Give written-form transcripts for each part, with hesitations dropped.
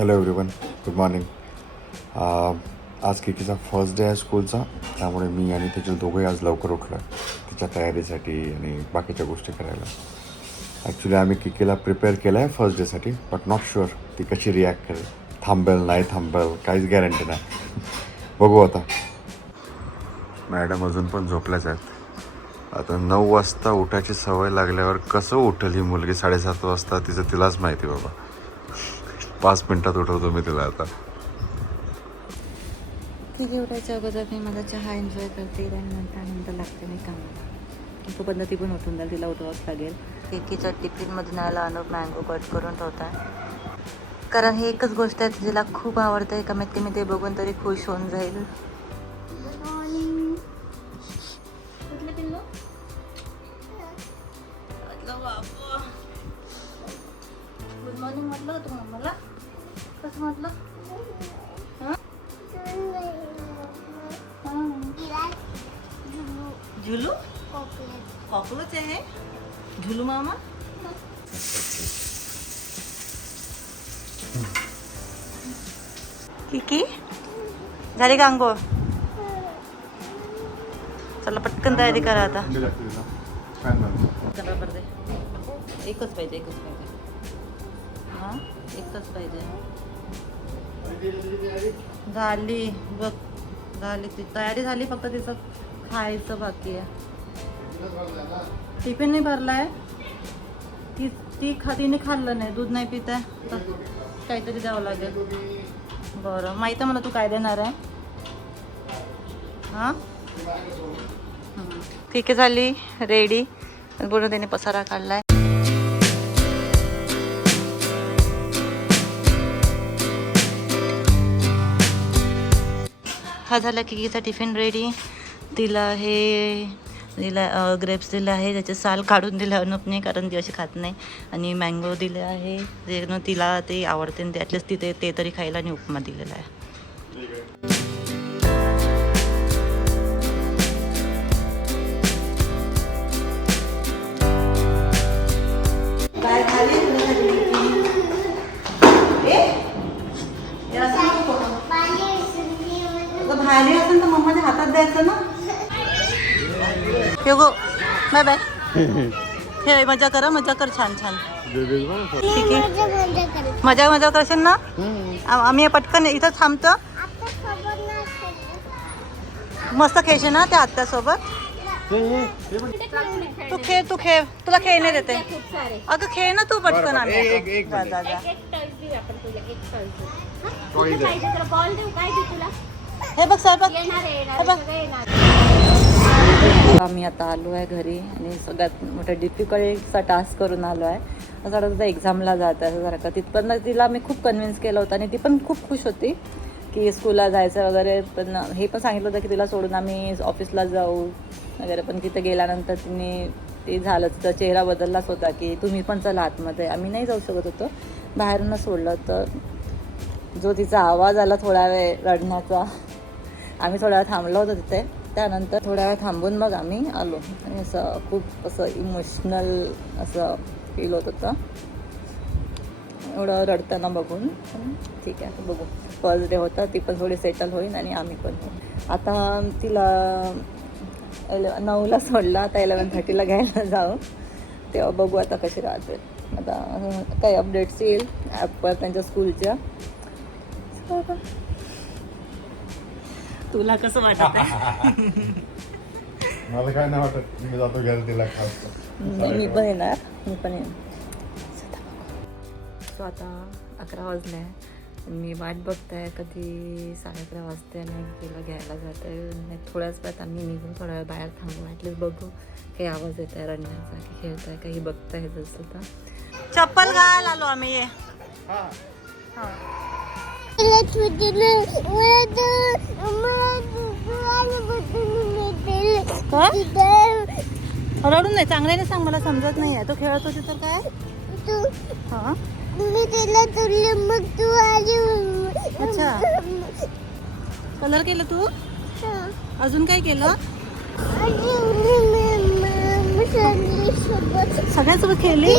Hello everyone, good morning. आज किकीचा first day आहे स्कूलचा, त्यामुळे मी आणि त्याचे दोघंही आज लवकर उठलो आहे तिच्या तयारीसाठी आणि बाकीच्या गोष्टी करायला. ॲक्च्युली आम्ही किकीला प्रिपेअर केलं आहे फर्स्ट डेसाठी, बट नॉट शुअर ती कशी रिॲक्ट करेल, थांबेल नाही थांबेल काहीच गॅरंटी नाही. बघू आता. मॅडम अजून पण झोपल्याच आहेत. आता 9 वाजता उठायची सवय लागल्यावर कसं उठेल ही मुलगी 7:30 वाजता, तिचं तिलाच माहिती बाबा. 5 मिनिटात उठवतो मी तिला आता. ती उठायच्या अगोदर मी माझा चहा एन्जॉय करते आणि नंतर लागते मी कामाला. तोपर्यंत ती पण उठून जाईल, तिला उठवावंच लागेल. केकीच्या टिफिनमधून यायला अनुप मँगो कट करून ठेवत आहे, कारण ही एकच गोष्ट आहे तिला खूप आवडते. कमीत कमी ते बघून तरी खुश होऊन जाईल. गुड मॉर्निंग म्हटलं तू मम्माला? कसं म्हटलं? झुलू कॉकरोच आहे झुलू मामा. किकी झाली का अंघोळ? चला पटकन तयारी करा आता. एकच पाहिजे हां, एकच पाहिजे. झाली बघ, झाली ती तयारी झाली, फक्त तिचं खायचं बाकी आहे. टिफिन नाही भरला आहे तिने खाल्लं नाही, दूध नाही पित आहे, तर काहीतरी द्यावं लागेल. बरं, माहिती आहे मला तू काय देणार आहे. हां ठीक आहे, झाली रेडी. पूर्ण त्याने पसारा काढलाय. हा झाला किकीचा टिफिन रेडी. तिला ग्रेप्स दिलं आहे, त्याचे साल काढून दिलं अनुपने, कारण ती अशी खात नाही. आणि मँगो दिले आहे, जे तिला ते आवडते आणि ॲटलिस्ट तिथे ते तरी खायला. आणि उपमा दिलेला आहे. भारी असेल तर मम्माच्या हातात द्यायचं ना. हे गो बाय बाय. हे मजा कर छान छान. ठीक आहे, मजा करशील ना. आम्ही पटकन इथं थांबतो. मस्त खेळशील ना त्या आत्यासोबत. तू खेळ तुला खेळणे देते. अगं खेळ ना तू पटकन. आम्ही हे बघ सर बघ. आम्ही आता आलो आहे घरी आणि सगळ्यात मोठा डिफिकल्टचा टास्क करून आलो आहे. असं वाटतं एक्झामला जात आहे सारखं. तिथपर्यंत तिला मी खूप कन्व्हिन्स केलं होतं आणि ती पण खूप खुश होती की स्कूलला जायचं वगैरे. पण हे पण सांगितलं होतं की तिला सोडून आम्ही ऑफिसला जाऊ वगैरे. पण तिथे गेल्यानंतर ते झालं, तिचा चेहरा बदललाच होता की तुम्ही पण चला आतमध्ये. आम्ही नाही जाऊ शकत होतो, बाहेरूनच सोडलं होतं. जो तिचा आवाज आला थोडा वेळ रडण्याचा, आम्ही थोडा वेळ थांबलो होतो तिथे. त्यानंतर थोड्या वेळ थांबून मग आम्ही आलो. आणि असं खूप असं इमोशनल असं फील होत होतं एवढं रडताना बघून. ठीक आहे, बघू. फर्स्ट डे होता, ती पण थोडी सेटल होईल आणि आम्ही पण होऊ. आता तिला 9ला सोडलं, आता 11:30ला घ्यायला जाऊ. तेव्हा बघू आता कशी राहते. आता काही अपडेट्स येईल ॲपवर त्यांच्या स्कूलच्या. तुला कसं वाटत आहे? मला काय नाही वाटत, मी जातो घ्यायला तिला. मी पण येणार. सो आता 11 वाजले आहे. मी वाट बघत आहे कधी 11:30 वाजते आणि तिला घ्यायला जात आहे. नाही थोड्याच वेळात आम्ही निघून थोड्या वेळ बाहेर थांबू. ॲटलीस्ट बघू काही आवाज येत आहे रडण्याचा की खेळत आहे काही बघता येत असेल तर. चप्पल घाल आलो आम्ही. ये रडून नाही, चांगल्याने सांग, मला समजत नाही आहे. तो खेळत होती तर काय. हां मी तिला तुरले मग तू आली. अच्छा, कलर केलं तू? अजून काय केलं? सगळ्यांसोबत खेळली.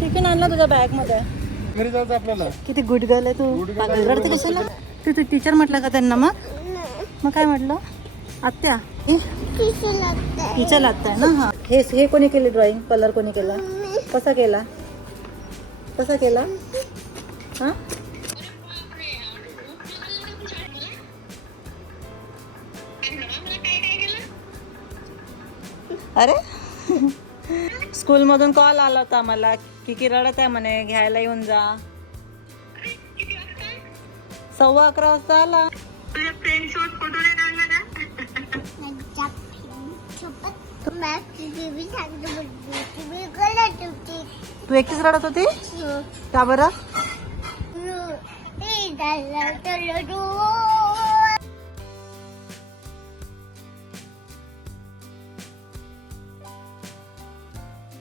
टिफिन आणला तुझ्या बॅग मध्ये. घरी जायचं आपल्याला. किती गुड गर्ल आहे तू. पागल रडते कशाला तू. तू टीचर म्हटलं का त्यांना? मग काय म्हटलं? आत्या टीचर लागताय ना. हा हे कोणी केली ड्रॉइंग? कलर कोणी केला? कसा केला? कसा केला? हा अरे स्कूलमधून कॉल आला होता मला की रडत आहे म्हणे, घ्यायला येऊन जा. 11:15 वाजता आला. तू एकटीच रडत होती का बरं?